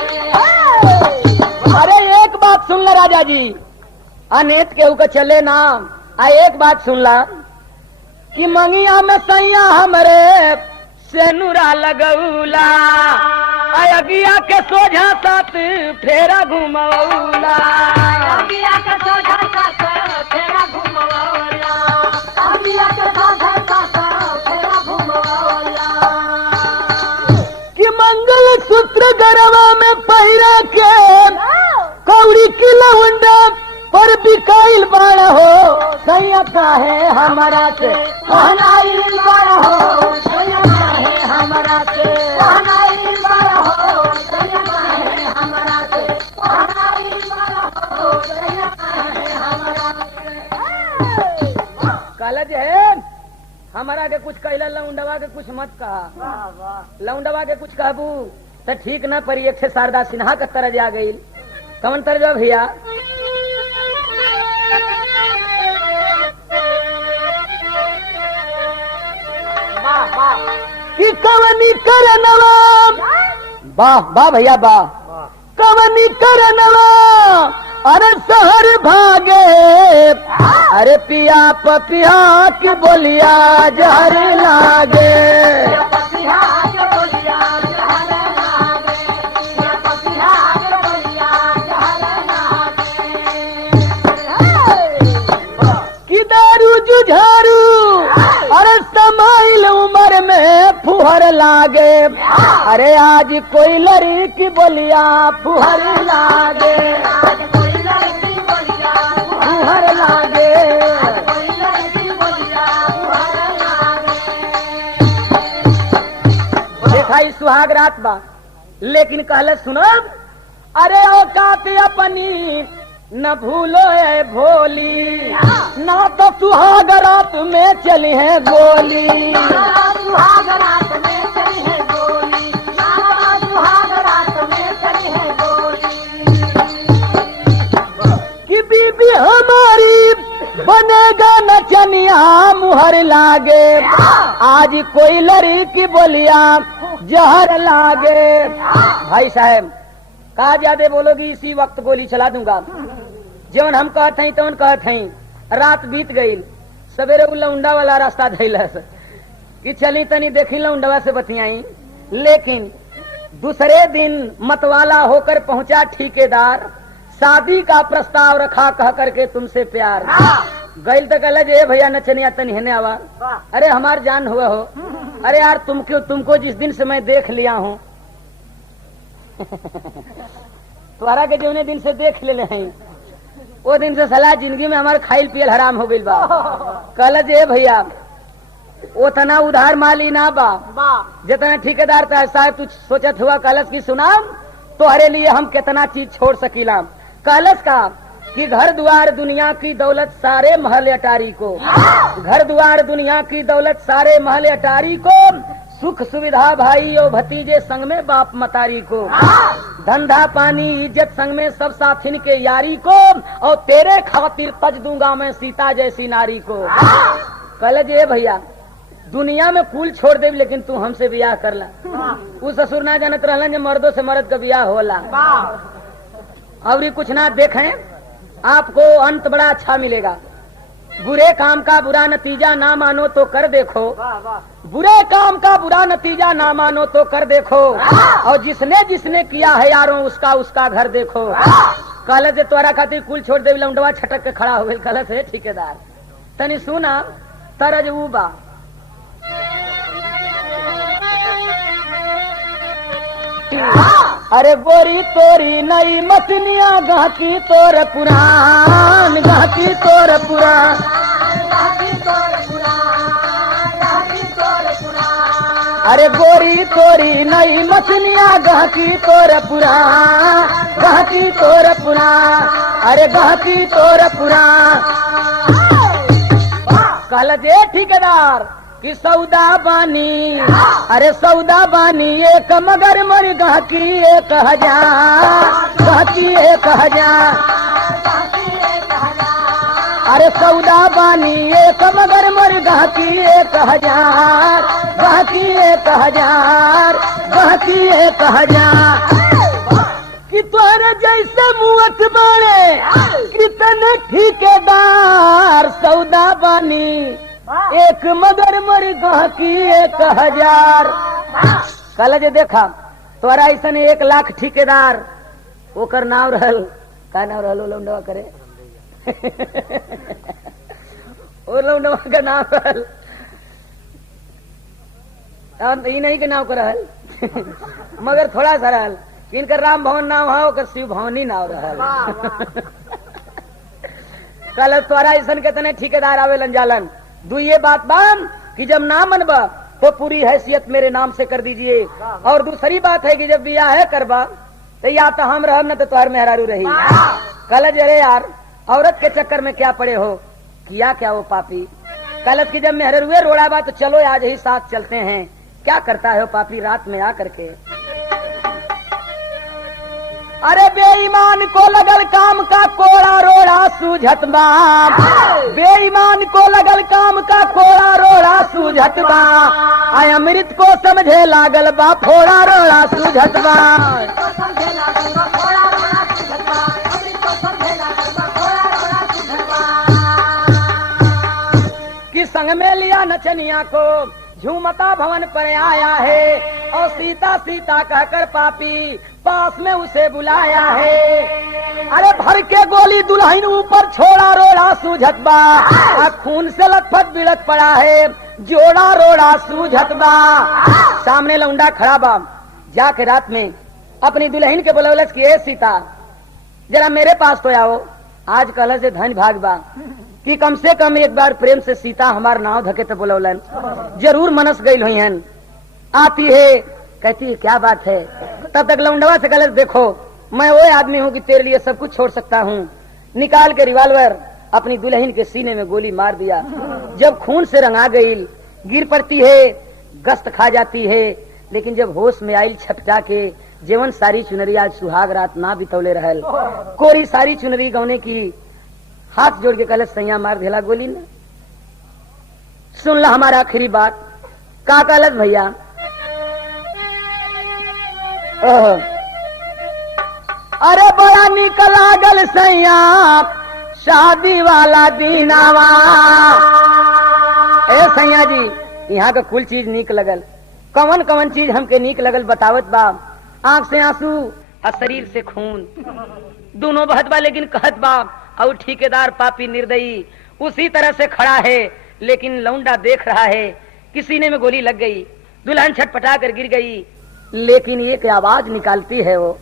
अरे एक बात सुन ले राजा जी, अनेक केहू के चले ना, आ एक बात सुन ला कि मंगिया में सैया हमरे सेनुरा लगौला, अगिया के सोझा साथ फेरा घुमौला। अगिया के सोझा साथ फेरा घुमौला, अगिया के सोझा साथ फेरा घुमौला। कि मंगल सूत्र गरवा में पहिरा के कौड़ी की लवंडा पर बिकाइल बड़ हो सैया काहे हमरा से कहनाई बड़ हो सैया काहे हमरा से कहनाई बड़ हो सैया काहे हमरा से कहनाई बड़ हो सैया काहे हमरा से। कॉलेज है हमारा के कुछ कहला, लौंडवा के कुछ मत कहा, लौंडवा के कुछ कहबू तो ठीक न परी। एक से शारदा सिन्हा का तरज आ गई, कौन तरज भैया? कि कवनी करनवा, वाह वाह भैया वाह, कवनी करनवा अरे शहर भागे, अरे पिया पपिया की बोलिया जहर लागे। पपिया के बोलिया जहर लागे, पपिया के बोलिया जहर लागे। कि दारू जुझारू अरे समाइल उम्र में फुहर लागे, अरे आज कोई लड़ी की बोलिया फुहर लागे, आज कोई लड़की बोलिया फुहर लागे। कोई लड़की बोलिया फुहर लागे। देखा ई सुहाग रात बा, लेकिन कहले सुनब अरे औकात अपनी न भूलो है भोली, ना तो सुहाग रात में चली है गोली। सुहाग रात में चली है गोली, सुहाग रात में चली है गोली। कि बीबी हमारी बनेगा नचनिया मुहर लागे, आज कोई लड़ी की बोलिया जहर लागे। भाई साहब कहा ज्यादा बोलोगी इसी वक्त गोली चला दूंगा। जवन हम कहते हैं तवन कहते हैं। रात बीत गई, सवेरे उ लौंडा वाला रास्ता धैलस कि चली तनी देखी लौंडवा से बतियाई, लेकिन दूसरे दिन मतवाला होकर पहुंचा ठेकेदार, शादी का प्रस्ताव रखा कह करके तुमसे प्यार। गैल तक अलग है भैया नचनिया तनी हेने आवा, अरे हमार जान हुआ हो, अरे यार तुमको जिस दिन से मैं देख लिया हूँ तुम्हारा के जौने दिन से देख ले हैं वो दिन से सलाह जिंदगी में हमारे खाइल पियल हराम हो गई बा। कल जे भैया उतना उधार माली ना बा जितना ठेकेदार था। साहब तू सोचत हुआ कलश की सुना तोहरे लिए हम कितना चीज छोड़ सकीला। कलश का कि घर द्वार दुनिया की दौलत सारे महल अटारी को, घर द्वार दुनिया की दौलत सारे महल अटारी को, सुख सुविधा भाई और भतीजे संग में बाप मतारी को, धंधा पानी इज्जत संग में सब साथिन के यारी को, और तेरे खातिर तज दूंगा मैं सीता जैसी नारी को। कल जे भैया दुनिया में कुल छोड़ दे लेकिन तू हमसे ब्याह कर ला। वो ससुर ना जानत रहलन जब मर्दों से मर्द का ब्याह होला। और ये कुछ ना देखें आपको अंत बड़ा अच्छा मिलेगा। बुरे काम का बुरा नतीजा ना मानो तो कर देखो, बुरे काम का बुरा नतीजा ना मानो तो कर देखो, और जिसने जिसने किया है यारों उसका उसका घर देखो। कल से तोरा खातिर कुल छोड़ दे लौंडवा छटक के खड़ा हो गई। कल से ठेकेदार तनी सुना तरज उबा। अरे गोरी तोरी नई मछलियां गाती तोर पुरान, गाती तोर पुरान। अरे गोरी तोरी नई मछलियां गाती तोर पुरान, गाती तोर पुरान। अरे गाती तोर पुरान। कल जे ठेकेदार कि सौदा बानी, अरे सौदा बानी एक मगर मर गाहकी 1000, गाहकी 1000। अरे सौदा बानी एक मगर मर गाहकी 1000, गाहकी 1000, गाहकी 1000। कि तोरे जैसे मुअत बाड़े कितने ठेकेदार, सौदा बानी एक मगर मर गाहकी 1000। कल जे देखा तोरा ऐसा 1 लाख ठेकेदार, ओकर नाम रहल का नाम रहल? लौंडवा करे ओ लौंडवा का नाम रहल ई नहीं के नाम का रहल मगर थोड़ा सा रहल। इनकर राम भवन नाम है, ओकर शिव भवनी नाम रहल। कल तोरा ऐसा कितने ठेकेदार आवेलन जालन। ये बात बान कि जब ना मनबा तो पूरी हैसियत मेरे नाम से कर दीजिए। और दूसरी बात है कि जब बियाह है करबा तो या तो हम रहब न तो तुम्हार मेहरारू रही। कल जरे यार औरत के चक्कर में क्या पड़े हो, किया क्या वो पापी। कलत की जब मेहरारू रोड़ा बा तो चलो आज ही साथ चलते हैं। क्या करता है वो पापी रात में आ करके? अरे बेईमान को लगल काम का कोड़ा रोड़ा सूझत बा, बेईमान को लगल काम का कोड़ा रोड़ा सूझत बा। आय अमृत को समझे लागल बा फोड़ा रोड़ा सूझत बा। कि संग में लिया नचनिया को झूमता भवन पर आया है, और सीता सीता कहकर पापी पास में उसे बुलाया है। अरे भर के गोली दुल्हन ऊपर छोड़ा रोड़ा सूझत बा। खून से लथपथ बिलक पड़ा है, जोड़ा रोड़ा सूझत बा। सामने लौंडा खड़ा बा, जाके रात में अपनी दुल्हन के बोलवलस कि ए सीता जरा मेरे पास तो आओ। आज कल से धन भाग बा कि कम से कम एक बार प्रेम से सीता हमार नाव धके तो बोलौलन, जरूर मनस गई हुई हन। आती है कहती है क्या बात है। तब तक लौंडवा से गलत देखो मैं वो आदमी हूँ कि तेरे लिए सब कुछ छोड़ सकता हूँ। निकाल के रिवाल्वर अपनी दुल्हन के सीने में गोली मार दिया। जब खून से रंगा गई गिर पड़ती है, गस्त खा जाती है। लेकिन जब होश में आई छपटा के जेवन सारी चुनरी आज सुहाग रात ना बितौले रहल, कोरी सारी चुनरी गौने की हाथ जोड़ के कल सैया मार दिला गोली ने। सुन ला हमारा आखिरी बात का कलत भैया। अरे बड़ा निक लागल सैया शादी वाला दीनावा। ए सैया जी यहाँ का कुल चीज नीक लगल, कवन कवन चीज हमके नीक लगल बतावत बा। आंख से आंसू और शरीर से खून दोनों बहत बा, लेकिन कहत बा और ठेकेदार पापी निर्दयी उसी तरह से खड़ा है। लेकिन लौंडा देख रहा है कि सीने में गोली लग गई, दुल्हन छटपटा कर गिर गई, लेकिन एक आवाज निकालती है वो,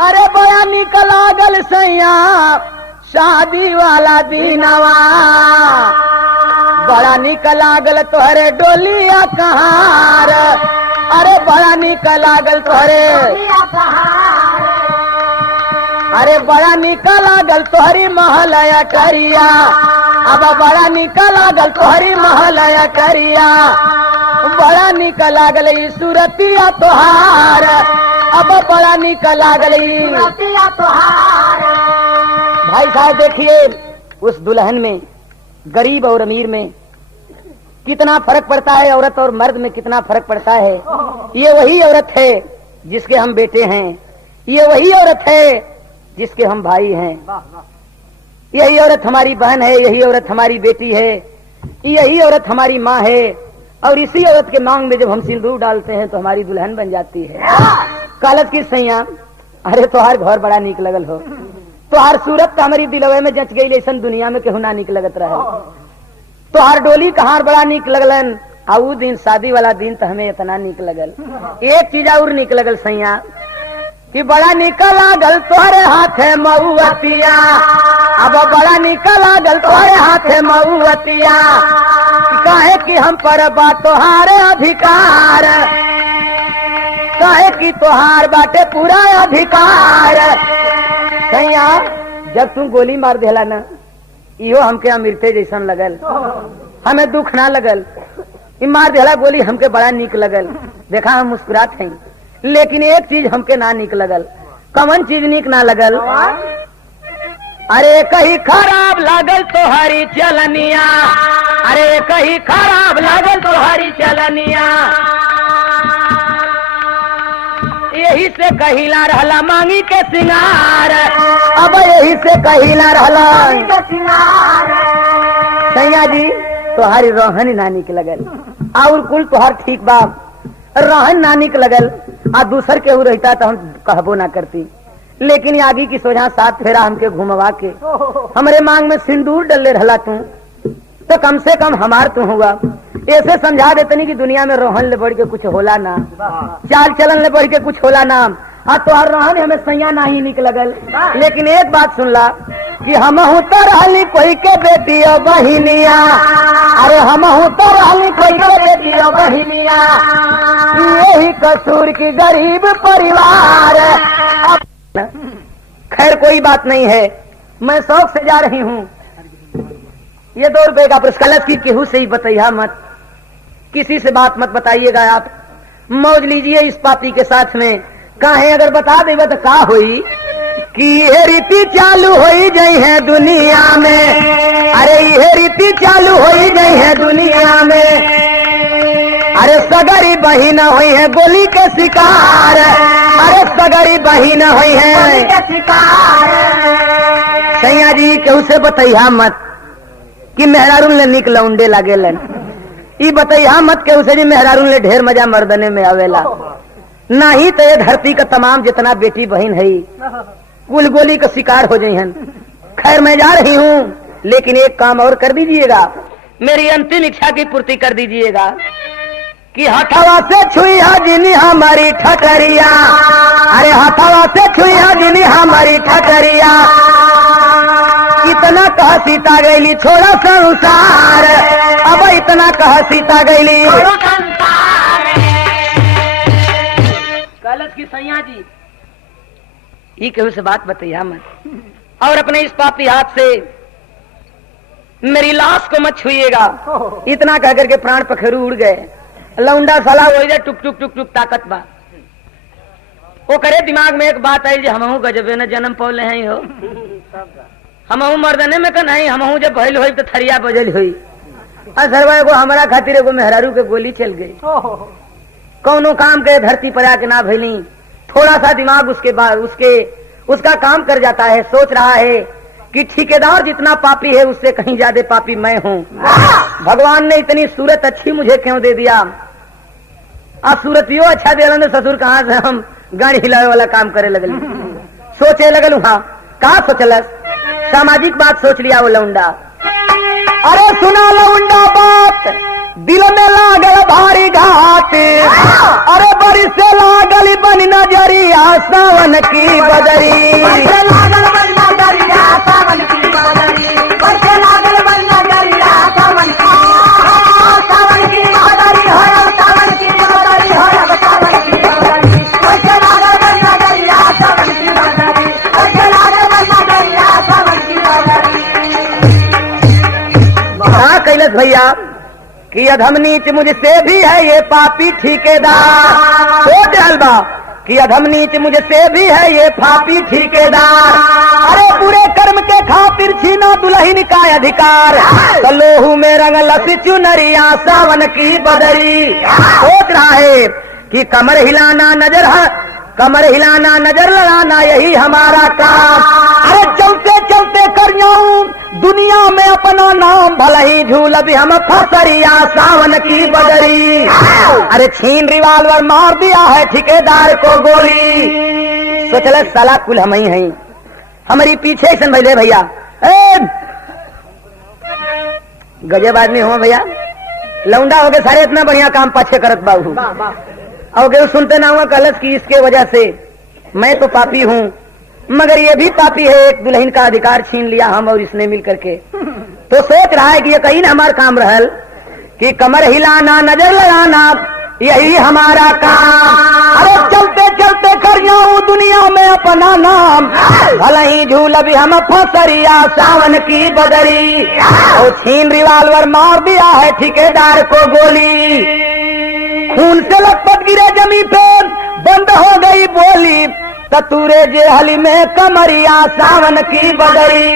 अरे बड़ा निकल लागल सैया शादी वाला दीनवा। बड़ा निकल लागल तोहरे डोलिया कहार, अरे बड़ा निकल लागल तोहरे, अरे बड़ा निकल लागल तोहरी महल अटरिया। अब बड़ा निकल लागल तोहरी महल अटरिया, बड़ा निकल लागल सूरतिया तोहार। अब बड़ा निकल लागल भाई साहब। देखिए उस दुल्हन में गरीब और अमीर में कितना फर्क पड़ता है, औरत और मर्द में कितना फर्क पड़ता है। ये वही औरत है जिसके हम बेटे हैं, ये वही औरत है जिसके हम भाई हैं, यही औरत हमारी बहन है, यही औरत हमारी बेटी है, यही औरत हमारी माँ है। और इसी औरत के मांग में जब हम सिंदूर डालते हैं तो हमारी दुल्हन बन जाती है। कालत की सैया अरे तोहार घर बड़ा नीक लगल हो, तोहार सूरत तो हमारी दिलवे में जच गई, ऐसा दुनिया में केहू ना नीक लगत रहे। तोहार डोली कहार बड़ा निक लगलन। आ ऊ दिन शादी वाला दिन तो हमें इतना निक लगल। एक चीज और निक लगल सैया कि बड़ा निक लागल तोहरे हाथे मऊअतिया। अब बड़ा निक लागल तोहरे हाथे मऊअतिया। काहे कि हम पर बा तोहारे अधिकार, काहे कि तोहार बाटे पूरा अधिकार। सैया जब तू गोली मार देला ना, इहो हमके अमृते जैसन लगल, हमें दुख ना लगल। मार देला गोली हमके बड़ा निक लगल। देखा हम मुस्कुरात हैं, लेकिन एक चीज हमके ना निक लगल। कौन चीज निक ना लगल? अरे कहीं खराब लागल तोहरी चलनिया, अरे कहीं खराब लागल तोहरी चलनिया। यही से कहिला रहला मांगी के सिंगार, अब यही से कहिला रहला सैया जी तोहारी रोहन ना निक लगल। और कुल तोहार ठीक बा, रहन ना निक लगल। आ दूसर के ऊ रहता तो हम कहबो ना करती, लेकिन आगे की सोझा साथ फेरा हमके घुमवा के हमरे मांग में सिंदूर डले रहला तू, तो कम से कम हमार तू हुआ। ऐसे समझा देतनी कि दुनिया में रोहन ले बढ़ के कुछ होला ना, चाल चलन ले बढ़ के कुछ होला ना। हाँ तोहर रहन हमें सैया ना ही निक लगल। लेकिन एक बात सुनला कि हम तो रहली कोई के बेटी बहिनिया, अरे हम तो रहली कोई के बेटी बहिनिया। यही कसूर की गरीब परिवार। खैर कोई बात नहीं है, मैं शौक से जा रही हूँ। ये 2 रुपए का पुरस्कार की केहू से ही बताइए मत, किसी से बात मत बताइएगा। आप मौज लीजिए इस पापी के साथ में। काहे अगर बता देगा तो का होई कि ये रीति चालू होई गई है दुनिया में, अरे ये रीति चालू होई गई है दुनिया में। अरे सगरी बहिन हुई है गोली के शिकार, अरे सगरी बहिन हुई है शिकार। सैया जी केहू से बताइया मत कि मेहरारून ले निक लौंडे लागेलन। ई बताइया मत केहू से जी मेहरारून ले ढेर मजा मर्दने में आवेला। नहीं तो ये धरती का तमाम जितना बेटी बहन है कुल गोली का शिकार हो जाए। खैर मैं जा रही हूँ, लेकिन एक काम और कर दीजिएगा, मेरी अंतिम इच्छा की पूर्ति कर दीजिएगा कि हथवा से छुई जिनी हमारी ठटरिया, अरे हथवा से छुई जिनी हमारी ठटरिया। इतना कह सीता गईली छोड़ा संसार, अब इतना कह सीता गईली कलश की सैया जी। ये केहू से बात बताइया मत और अपने इस पापी हाथ से मेरी लाश को मत छुइएगा। इतना कह करके प्राण पखेरु उड़ गए। लौंडा साला हो जाए टुक टुक टुक टुक ताकत बा। वो करे दिमाग में एक बात आई जो हमहू गजबे न जन्म पौले हैं हो, हमहू मर्दने में का नहीं, हमहू जब भइल होई तो थरिया बजल हुई। असरवा एगो हमारा खातिर एगो मेहरारू के गोली चल गई। कौनो काम के धरती पर आके ना भइली, थोड़ा सा दिमाग उसके बाद उसका काम कर जाता है। सोच रहा है कि ठेकेदार जितना पापी है उससे कहीं ज्यादा पापी मैं हूँ। भगवान ने इतनी सूरत अच्छी मुझे क्यों दे दिया। अब सूरतियों अच्छा दे रहा ससुर कहाँ से हम गाड़ी हिलावे वाला काम करे लगल। सोचे लगल वहाँ कहा सोचलस, सामाजिक बात सोच लिया वो लौंडा। अरे सुना लौंडा बात, दिल में लागल भारी घाट, अरे बड़ी से लागल बन नजरिया सावन की बदरी। हाँ कैलाश भैया कि अधम नीच मुझसे भी है ये पापी ठेकेदार। सोच हलवा कि अधम नीच मुझसे भी है ये पापी ठेकेदार। अरे बुरे कर्म के खातिर छीना दुल्हन का अधिकार, लोहू में रंगल चुनरिया सावन की बदरी। सोच रहा है कि कमर हिलाना नजर लड़ाना यही हमारा काम। अरे चलते चलते कर जाऊं दुनिया में अपना नाम, भला ही झूल अभी हम फसरिया सावन की बदरी। अरे छीन रिवाल्वर मार दिया है ठेकेदार को गोली। तो चले साला कुल हम ही हैं, हमारी पीछे सन भैले भैया। गजब आदमी हो भैया, लौंडा हो गए सारे इतना बढ़िया काम पाछे करत बाबू। और गए सुनते ना हुआ कलश की इसके वजह से मैं तो पापी हूँ, मगर ये भी पापी है, एक दुल्हन का अधिकार छीन लिया हम और इसने मिल करके। तो सोच रहा है कि ये कहीं ना हमारा काम रहल कि कमर हिलाना नजर लगाना यही हमारा काम। अरे चलते चलते कर जाऊं दुनिया में अपना नाम, भला ही झूल अभी हम फसरिया सावन की बदरी। और छीन रिवाल्वर मार दिया है ठेकेदार को गोली, खून से लथपथ गिरे जमी पे बंद हो गई बोली, ततूरे जेहली में कमरिया सावन की बदरी।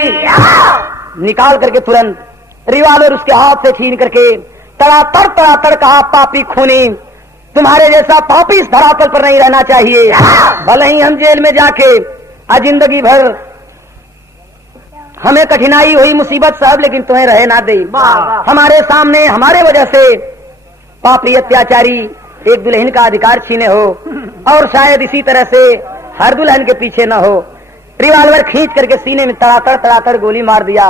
निकाल करके तुरंत रिवाल्वर उसके हाथ से छीन करके तड़ातड़ कहा, पापी खूनी, तुम्हारे जैसा पापी इस धरातल पर नहीं रहना चाहिए। भले ही हम जेल में जाके आज जिंदगी भर हमें कठिनाई हुई मुसीबत साहब, लेकिन तुम्हें रहे ना दे। हमारे सामने हमारे वजह से पापी अत्याचारी एक दुल्हन का अधिकार छीने हो, और शायद इसी तरह से हर दुल्हन के पीछे न हो। रिवाल्वर खींच करके सीने में तड़ातड़ गोली मार दिया।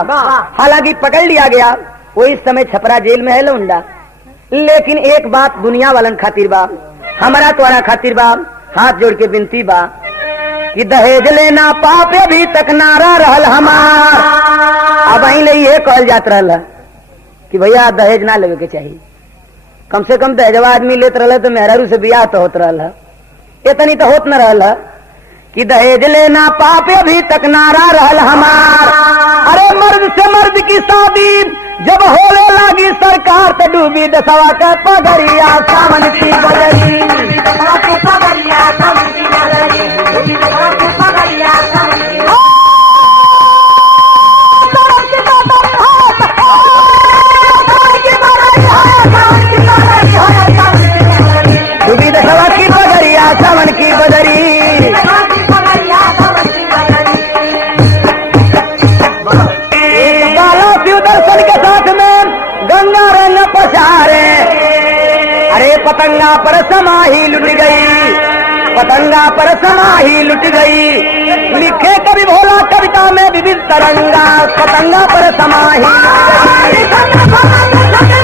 हालांकि पकड़ लिया गया, वो इस समय छपरा जेल में है लौंडा। लेकिन एक बात दुनिया वालन खातिर बा, हमारा तुम्हारा खातिर बा, हाथ जोड़ के विनती बा कि दहेज लेना पाप अभी तक नारा रहल हमार। अब अहिले ये कहल जात रहल कि भैया दहेज ना लेवे के चाहिए, कम से कम दहेजवा आदमी लेत रहल तो मेहरारू से बियाह तो होत रहल, इतनी तो होत न रहल कि दहेज लेना पाप अभी तक नारा रहल हमार। अरे मर्द से मर्द की शादी जब होने लगी सरकार तो डूबी दसवा के पगड़िया सावन की बदरी। डूबी दसवा की पगड़िया सावन की बदरी। दर्शन के साथ में गंगा रंग पसारे, अरे पतंगा पर समाही लुट गई, पतंगा पर समाही लुट गई। लिखे कवि भोला कविता में विविध तरंगा, पतंगा पर समाही लुट गई।